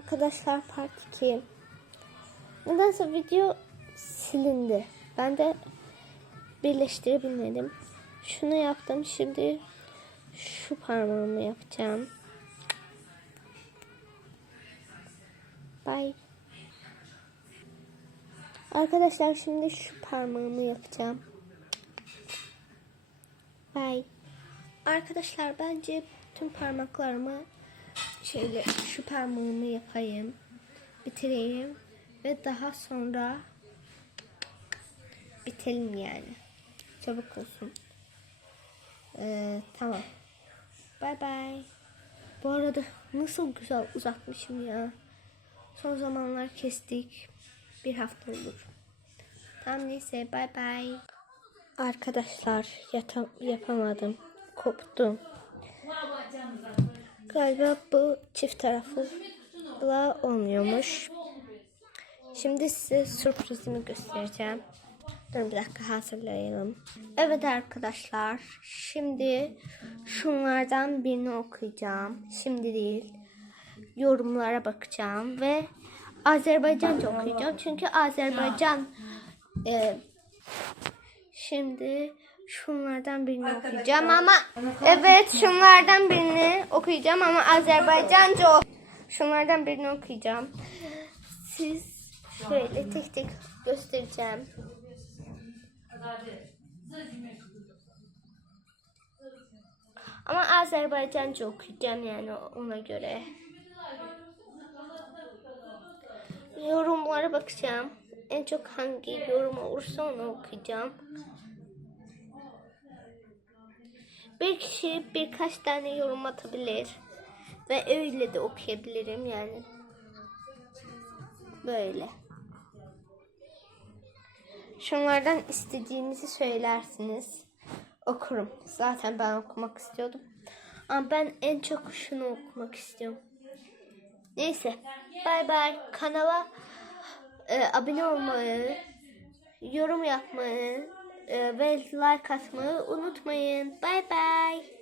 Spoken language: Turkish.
Arkadaşlar part 2. Nedense video silindi. Ben de birleştirebilmedim. Şunu yaptım. Şimdi şu parmağımı yapacağım. Bye. Arkadaşlar şimdi şu parmağımı yapacağım. Bye. Arkadaşlar bence tüm parmaklarımı şöyle şu parmağımı yapayım. Bitireyim. Ve daha sonra bitelim yani. Çabuk olsun. Ee, tamam. Bye bye. Bu arada nasıl güzel uzatmışım ya. Son zamanlar kestik. Bir hafta olur. Tamam neyse bye bye. Arkadaşlar yata- yapamadım. Koptum. Galiba bu çift taraflı olmuyormuş. Şimdi size sürprizimi göstereceğim. Dur bir dakika hazırlayalım. Evet arkadaşlar. Şimdi şunlardan birini okuyacağım. Şimdi değil. Yorumlara bakacağım ve Azerbaycanca okuyacağım. Çünkü Azerbaycan e, şimdi şunlardan birini okuyacağım ama evet şunlardan birini okuyacağım ama Azerbaycanca o. Şunlardan birini okuyacağım. Siz şöyle tek tek göstereceğim. Ama Azerbaycanca okuyacağım yani ona göre. Yorumlara bakacağım. En çok hangi yorum olursa onu okuyacağım. Bir kişi birkaç tane yorum atabilir. Ve öyle de okuyabilirim yani. Böyle. Şunlardan istediğinizi söylersiniz. Okurum. Zaten ben okumak istiyordum. Ama ben en çok şunu okumak istiyorum. Neyse. Bay bay. Kanala e, abone olmayı, yorum yapmayı e, ve like atmayı unutmayın. Bay bay.